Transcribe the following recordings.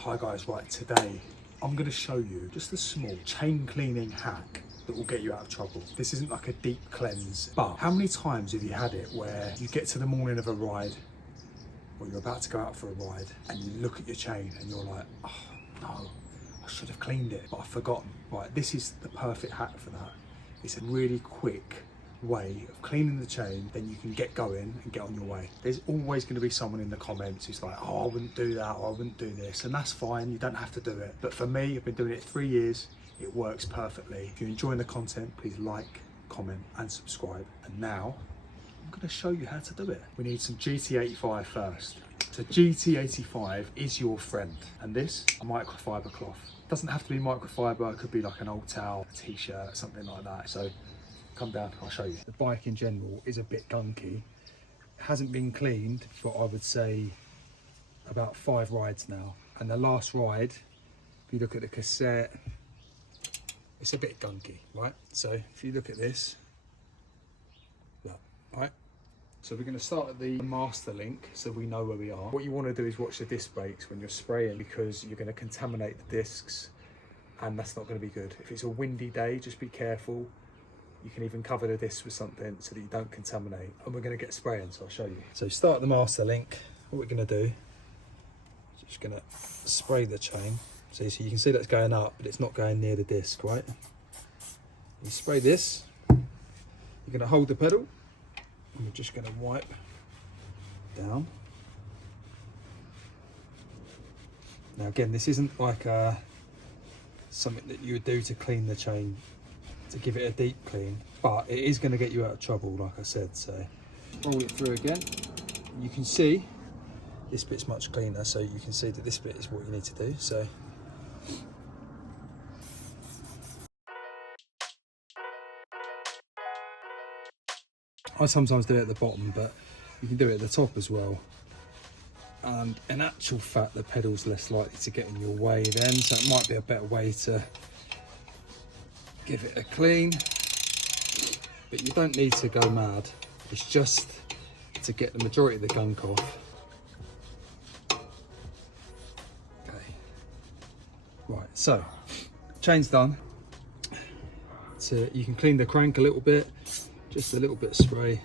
Hi guys, right, today I'm going to show you just a small chain cleaning hack that will get you out of trouble. This isn't like a deep cleanse, but how many times have you had it where you get to the morning of a ride or you're about to go out for a ride and you look at your chain and you're like, oh no, I should have cleaned it, but I've forgotten. Right, this is the perfect hack for that. It's a really quick way of cleaning the chain, then you can get going and get on your way. There's always going to be someone in the comments who's like, oh, I wouldn't do that, or I wouldn't do this, and that's fine, you don't have to do it. But for me, I've been doing it 3 years, it works perfectly. If you're enjoying the content, please like, comment and subscribe. And now I'm going to show you how to do it. We need some GT85 first. So GT85 is your friend, and this, a microfiber cloth. It doesn't have to be microfiber, it could be like an old towel, a t-shirt, something like that. So come down, I'll show you. The bike in general is a bit gunky. It hasn't been cleaned for, I would say, about 5 rides now. And the last ride, if you look at the Cassette, it's a bit gunky, right? So if you look at this, look, right? So we're going to start at the master link so we know where we are. What you want to do is watch the disc brakes when you're spraying, because you're going to contaminate the discs and that's not going to be good. If it's a windy day, just be careful. You can even cover the disc with something so that you don't contaminate. And we're going to get spraying, so I'll show you. So start the master link. What we're going to do is just going to spray the chain. So you can see that's going up, but it's not going near the disc, right? You spray this. You're going to hold the pedal. And we're just going to wipe down. Now again, this isn't like something that you would do to clean the chain, to give it a deep clean, but it is going to get you out of trouble, like I said. So roll it through again. You can see this bit's much cleaner, so you can see that this bit is what you need to do. So I sometimes do it at the bottom, but you can do it at the top as well. And in actual fact, the pedal's less likely to get in your way then, so it might be a better way to give it a clean. But you don't need to go mad. It's just to get the majority of the gunk off. Okay. Right, so chain's done. So you can clean the crank a little bit, just a little bit of spray.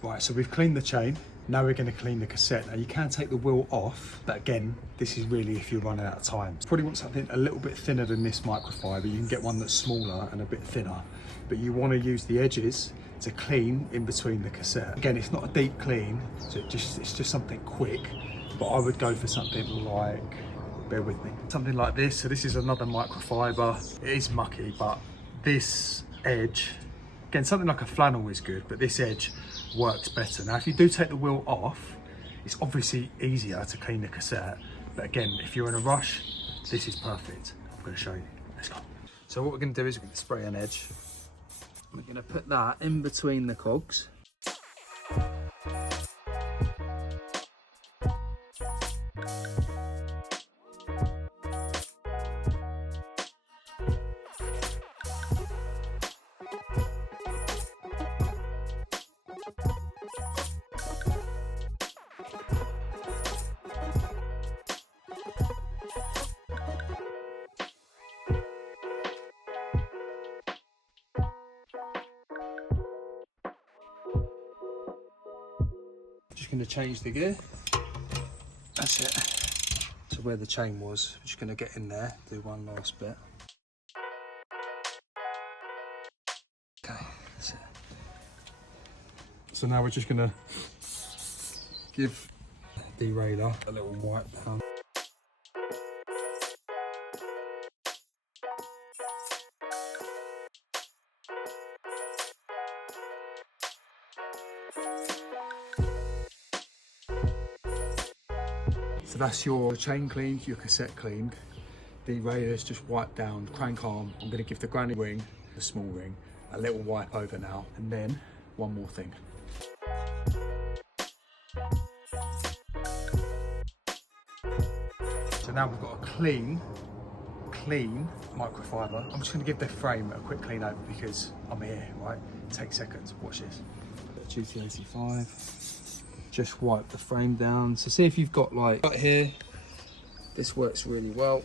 Right, so we've cleaned the chain. Now we're going to clean the cassette. Now you can take the wheel off, but again, this is really if you're running out of time. You probably want something a little bit thinner than this microfiber. You can get one that's smaller and a bit thinner, but you want to use the edges to clean in between the cassette. Again, it's not a deep clean, so it's just something quick, but I would go for something like, bear with me, something like this. So this is another microfiber. It is mucky, but this edge, again, something like a flannel is good, but this edge works better. Now, if you do take the wheel off, it's obviously easier to clean the cassette, but again, if you're in a rush, this is perfect. I'm going to show you. Let's go. So what we're going to do is we're going to spray an edge. We're going to put that in between the cogs. Just going to change the gear. That's it. So where the chain was, we're just going to get in there, do one last bit. Okay, that's it. So now we're just going to give the derailleur a little wipe down. So that's your chain cleaned, your cassette cleaned, the derailleur's just wiped down, crank arm. I'm going to give the granny ring, the small ring, a little wipe over now, and then one more thing. now we've got a clean microfiber. I'm just going to give the frame a quick clean over because I'm here, right? Take seconds. Watch this. GT85. Just wipe the frame down. So see if you've got like right here. This works really well.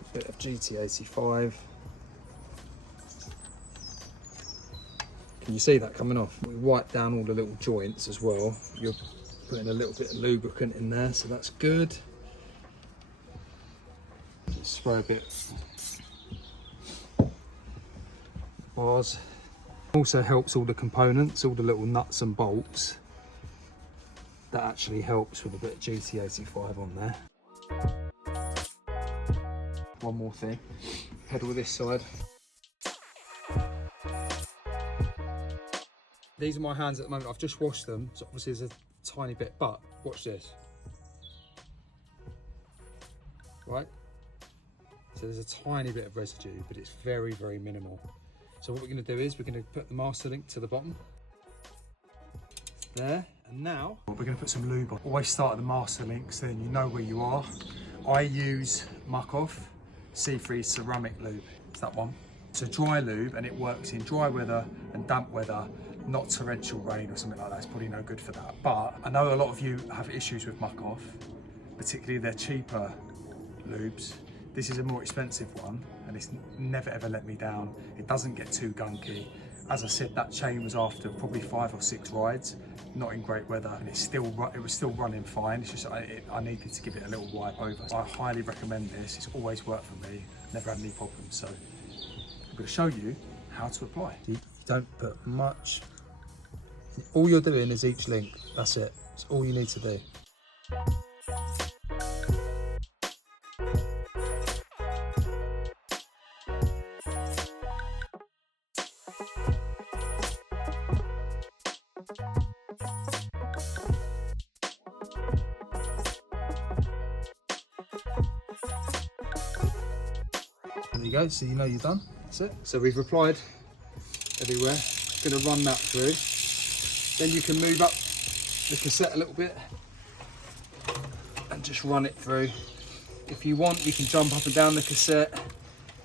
A bit of GT85. Can you see that coming off? We wipe down all the little joints as well. You're putting a little bit of lubricant in there, so that's good. Just spray a bit. Bars. Also helps all the components, all the little nuts and bolts. That actually helps with a bit of GT85 on there. One more thing, pedal this side. These are my hands at the moment. I've just washed them, so obviously there's a tiny bit, but watch this. Right? So there's a tiny bit of residue, but it's very, very minimal. So what we're going to do is we're going to put the master link to the bottom. There, and now we're going to put some lube on. Always start at the master links, then you know where you are. I use Muck Off C3 ceramic lube. It's that one. It's a dry lube and it works in dry weather and damp weather, not torrential rain or something like that. It's probably no good for that. But I know a lot of you have issues with Muck Off, particularly their cheaper lubes. This is a more expensive one and it's never ever let me down. It doesn't get too gunky. As I said, that chain was after probably 5 or 6 rides, not in great weather, and it was still running fine. It's just I needed to give it a little wipe over. I highly recommend this. It's always worked for me. Never had any problems. So I'm going to show you how to apply. You don't put much. All you're doing is each link. That's it. That's all you need to do. There you go, so you know you're done. That's it. So we've applied everywhere. Going to run that through. Then you can move up the cassette a little bit and just run it through. If you want, you can jump up and down the cassette,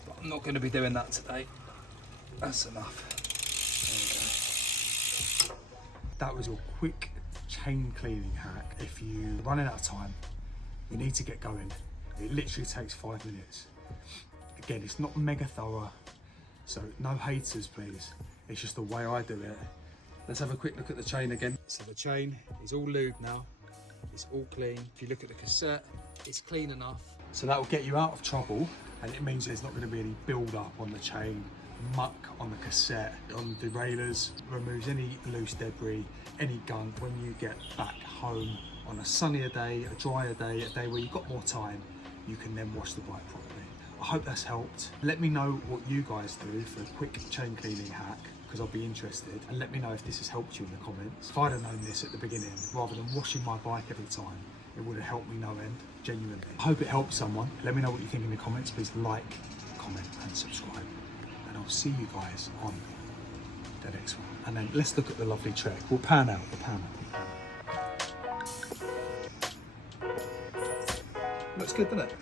but I'm not going to be doing that today. That's enough. There we go. That was your quick chain cleaning hack. If you're running out of time, you need to get going. It literally takes 5 minutes. Again, it's not mega thorough, so no haters please. It's just the way I do it. Let's have a quick look at the chain again. So the chain is all lube now. It's all clean. If you look at the cassette, it's clean enough. So that will get you out of trouble, and it means there's not going to be any build up on the chain, muck on the cassette, on the derailleurs, removes any loose debris, any gunk. When you get back home on a sunnier day, a drier day, a day where you've got more time, you can then wash the bike properly. I hope that's helped. Let me know what you guys do for a quick chain cleaning hack, because I'll be interested, and let me know if this has helped you in the comments. If I'd have known this at the beginning, rather than washing my bike every time, it would have helped me no end, genuinely. I hope it helps someone. Let me know what you think in the comments. Please like, comment and subscribe, and I'll see you guys on the next one. And then let's look at the lovely trek. We'll pan out. Looks good, doesn't it?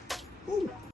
Ooh.